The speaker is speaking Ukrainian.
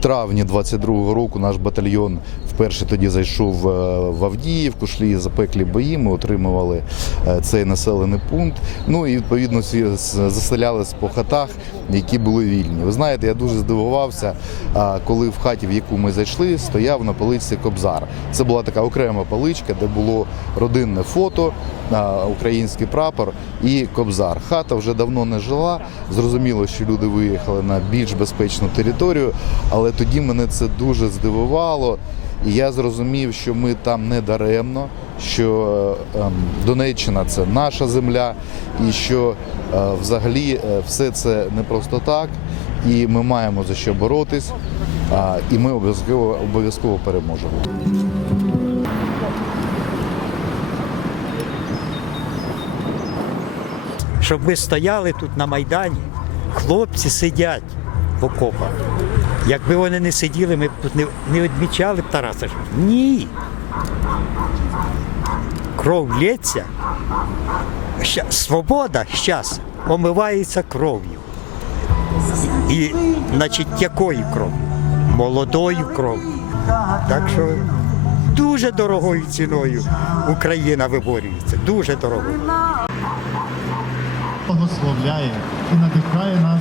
травні 22-го року наш батальйон вперше тоді зайшов е, в Авдіївку, шлі запеклі бої. Ми отримували е, цей населений пункт. Ну і відповідно всі заселялись по хатах, які були вільні. Ви знаєте, я дуже здивувався, коли в хаті, в яку ми зайшли, стояв на поличці Кобзар. Це була така окрема поличка, де було родинне фото, український прапор і Кобзар. Хата вже давно не жила. Зрозуміло, що люди виїхали на більш безпечну територію, але тоді мене це дуже здивувало. І я зрозумів, що ми там не даремно, що е, ем, Донеччина це наша земля, і що е, взагалі е, все це не просто так, і ми маємо за що боротись, і ми обов'язково обов'язково переможемо. щоб ми стояли тут на Майдані, хлопці сидять в окопах. Якби вони не сиділи, ми б не, не відмічали б Тараса. Ні. Кров лється. Свобода зараз омивається кров'ю. І, значить, якою кров'ю? Молодою кров'ю. Так що дуже дорогою ціною Україна виборюється. Дуже дорогою. благословляє і надихає нас